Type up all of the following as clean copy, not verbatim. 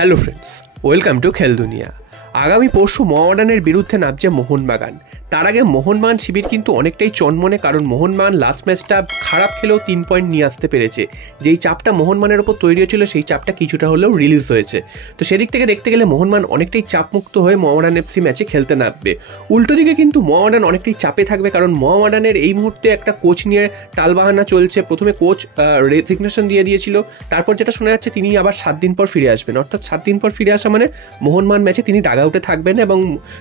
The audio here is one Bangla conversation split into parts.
হ্যালো ফ্রেন্ডস, ওয়েলকাম টু খেল দুনিয়া। আগামী পরশু মোহামেডানের বিরুদ্ধে নামছে মোহনবাগান। তার আগে মোহনবাগান শিবির কিন্তু অনেকটাই চনমনে, কারণ মোহনবাগান লাস্ট ম্যাচটা খারাপ খেলেও 3 পয়েন্ট নিয়ে আসতে পেরেছে। যেই চাপটা মোহনবাগানের ওপর তৈরি হয়েছিল সেই চাপটা কিছুটা হলেও রিলিজ হয়েছে। তো সেদিক থেকে দেখতে গেলে মোহনবাগান অনেকটাই চাপমুক্ত হয়ে মোহামেডান এফসি ম্যাচে খেলতে নামবে। উল্টো দিকে কিন্তু মোহামেডান অনেকটাই চাপে থাকবে, কারণ মোহামেডানের এই মুহূর্তে একটা কোচ নিয়ে টালবাহানা চলছে। প্রথমে কোচ রেজিগনেশন দিয়ে দিয়েছিল, তারপর যেটা শোনা যাচ্ছে তিনি আবার 7 দিন পর ফিরে আসবেন। অর্থাৎ 7 দিন পর ফিরে আসা মানে মোহনবাগান ম্যাচে তিনি ডাগআউটে থাকবেন এবং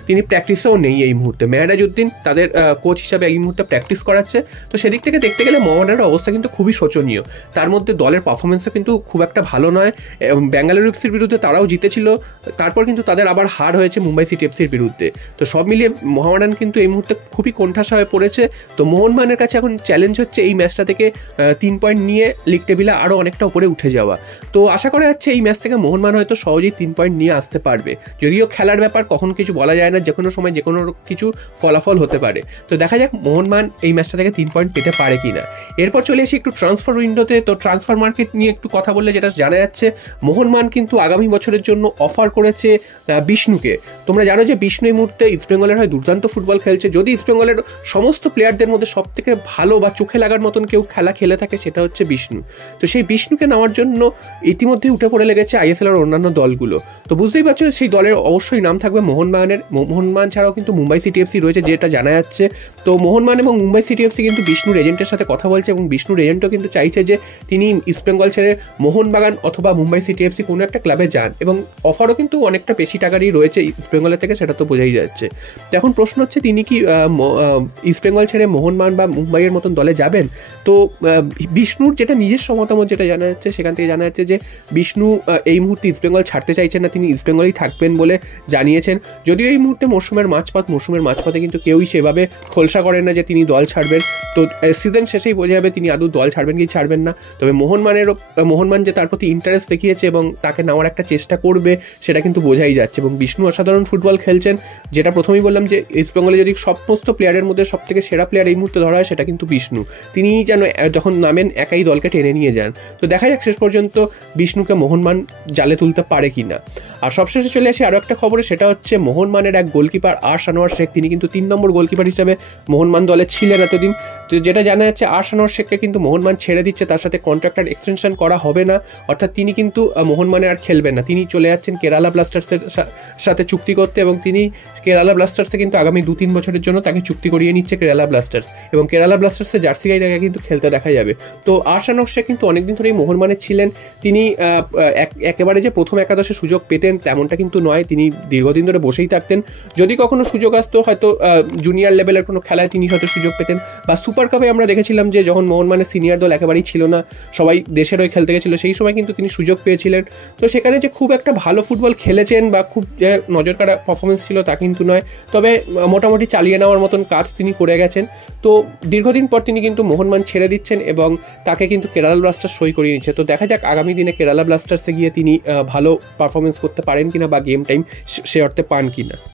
তিনি প্র্যাকটিসেও নেই এই মুহূর্তে। মেহেরাজউদ্দিন তাদের কোচ হিসাবে এই মুহূর্তে প্র্যাকটিস করাচ্ছে। তো সেদিক থেকে দেখতে গেলে মোহামেডানের অবস্থা কিন্তু খুবই শোচনীয়। তার মধ্যে দলের পারফরমেন্সও কিন্তু খুব একটা ভালো নয়। বেঙ্গালুরু এফসির বিরুদ্ধে তারাও জিতেছিল, তারপর কিন্তু তাদের আবার হার হয়েছে মুম্বাই সিটি এফসির বিরুদ্ধে। তো সব মিলিয়ে মোহামেডান কিন্তু এই মুহূর্তে খুবই কোণঠাসা হয়ে পড়েছে। তো মোহনবাগানের কাছে এখন চ্যালেঞ্জ হচ্ছে এই ম্যাচটা থেকে 3 পয়েন্ট নিয়ে লিগ টেবিলে আরও অনেকটা উপরে উঠে যাওয়া। তো আশা করা যাচ্ছে এই ম্যাচ থেকে মোহনবাগান হয়তো সহজেই 3 পয়েন্ট নিয়ে আসতে পারবে। যদিও খেলার ব্যাপার, কখন কিছু বলা যায় না, যে কোনো সময় যে কোনো কিছু ফলাফল হতে পারে। তো দেখা যাক মোহনবাগান এই ম্যাচটা থেকে 3 পয়েন্ট পেতে পারে কিনা। এরপর চলে এসে একটু ট্রান্সফার উইন্ডোতে। তো ট্রান্সফার মার্কেট নিয়ে একটু কথা বললে যেটা জানা যাচ্ছে, মোহনবাগান কিন্তু আগামী বছরের জন্য অফার করেছে বিষ্ণুকে। তোমরা জানো যে বিষ্ণু এই মুহূর্তে ইস্টবেঙ্গলের হয়ে দুর্দান্ত ফুটবল খেলছে। যদি ইস্টবেঙ্গলের সমস্ত প্লেয়ারদের মধ্যে সব থেকে ভালো বা চোখে লাগার মতন কেউ খেলা খেলে থাকে সেটা হচ্ছে বিষ্ণু। তো সেই বিষ্ণুকে নেওয়ার জন্য ইতিমধ্যেই উঠে পড়ে লেগেছে আইএসএল এর অন্যান্য দলগুলো। তো বুঝতেই পারছো সেই দলের অবশ্যই নাম থাকবে মোহনবাগানের। মোহনবাগান ছাড়াও কিন্তু মুম্বাই সিটি এফসি রয়েছে, যেটা জানা যাচ্ছে। তো মোহনবাগান এবং মুম্বাই সিটি এফসি কিন্তু বিষ্ণুর এজেন্টের সাথে কথা বলছে এবং বিষ্ণুর এজেন্টও কিন্তু চাইছে যে তিনি ইস্টবেঙ্গল ছেড়ে মোহনবাগান অথবা মুম্বাই সিটি এফসি কোনো একটা ক্লাবে যান, এবং অফারও কিন্তু অনেকটা বেশি টাকারই রয়েছে ইস্টবেঙ্গলের থেকে, সেটা তো বোঝাই যাচ্ছে। তো এখন প্রশ্ন হচ্ছে তিনি কি ইস্টবেঙ্গল ছেড়ে মোহনবাগান বা মুম্বাইয়ের মতন দলে যাবেন। তো বিষ্ণুর যেটা নিজস্ব মতামত যেটা জানা যাচ্ছে, সেখান থেকে জানা যাচ্ছে যে বিষ্ণু এই মুহূর্তে ইস্টবেঙ্গল ছাড়তে চাইছেন না, তিনি ইস্টবেঙ্গলেই থাকবেন বলে জানিয়েছেন। যদিও এই মুহূর্তে মরশুমের মাঝপথে কিন্তু কেউই সেভাবে খোলসা করেন না যে তিনি দল ছাড়বেন। তো সিজন শেষেই বোঝা যাবে তিনি আদৌ দল ছাড়বেন কি ছাড়বেন না। তবে মোহনবাগান যে তার প্রতি ইন্টারেস্ট দেখিয়েছে এবং তাকে নেওয়ার একটা চেষ্টা করবে সেটা কিন্তু বোঝাই যাচ্ছে। এবং বিষ্ণু অসাধারণ ফুটবল খেলছেন, যেটা প্রথমেই বললাম যে ইস্টবেঙ্গলে যদি সমস্ত প্লেয়ারের মধ্যে সব থেকে সেরা প্লেয়ার এই মুহূর্তে ধরা হয় সেটা কিন্তু বিষ্ণু। তিনি যেন যখন নামেন একাই দলকে টেনে নিয়ে যান। তো দেখা যাক শেষ পর্যন্ত বিষ্ণুকে মোহনবাগান জালে তুলতে পারে কিনা। আর সবশেষে চলে আসি আরও একটা খবরে, সেটা হচ্ছে মোহনবাগানের এক গোলকিপার আনোয়ার শেখ, তিনি কিন্তু 3 নম্বর গোলকিপার হিসাবে মোহনবাগান দলে ছিলেন এতদিন। তো যেটা জানা যাচ্ছে আনোয়ার শেখকে কিন্তু মোহনবাগান ছেড়ে দিচ্ছে, তার সাথে কন্ট্রাক্টের এক্সটেনশন করা হবে না। অর্থাৎ তিনি কিন্তু মোহনবাগানে আর খেলবেন না, তিনি চলে যাচ্ছেন কেরালা ব্লাস্টার্সের সাথে চুক্তি করতে। এবং তিনি কেরালা ব্লাস্টার্সে কিন্তু আগামী 2-3 বছরের জন্য তাকে চুক্তি করিয়ে নিচ্ছে কেরালা ব্লাস্টার্স, এবং কেরালা ব্লাস্টার্সে জার্সি গায়ে তাকে কিন্তু খেলতে দেখা যাবে। তো আনোয়ার শেখ কিন্তু অনেকদিন ধরেই মোহনবাগানে ছিলেন। তিনি একেবারে যে প্রথম একাদশে সুযোগ পেতেন তেমনটা কিন্তু নয়, তিনি দীর্ঘদিন ধরে বসেই থাকতেন। যদি কখনো সুযোগ আসতো হয়তো জুনিয়র লেভেলের কোনো খেলায় তিনি হয়তো সুযোগ পেতেন, বা সুপার কাপে আমরা দেখেছিলাম যে যখন মোহনবাগানের সিনিয়র দল একেবারেই ছিল না, সবাই দেশের হয়ে খেলতে গেছিলো, সেই সময় কিন্তু তিনি সুযোগ পেয়েছিলেন। তো সেখানে যে খুব একটা ভালো ফুটবল খেলেছেন বা খুব যে নজর কাড়া পারফরমেন্স ছিল তা কিন্তু নয়, তবে মোটামুটি চালিয়ে নেওয়ার মতন কাজ তিনি করে গেছেন। তো দীর্ঘদিন পর তিনি কিন্তু মোহনবাগান ছেড়ে দিচ্ছেন এবং তাকে কিন্তু কেরালা ব্লাস্টার্স সই করিয়ে নিচ্ছে। তো দেখা যাক আগামী দিনে কেরালা ব্লাস্টার্সে গিয়ে তিনি ভালো পারফরমেন্স করতে পারেন কিনা বা গেম টাইম সে অর্থে পান কিনা।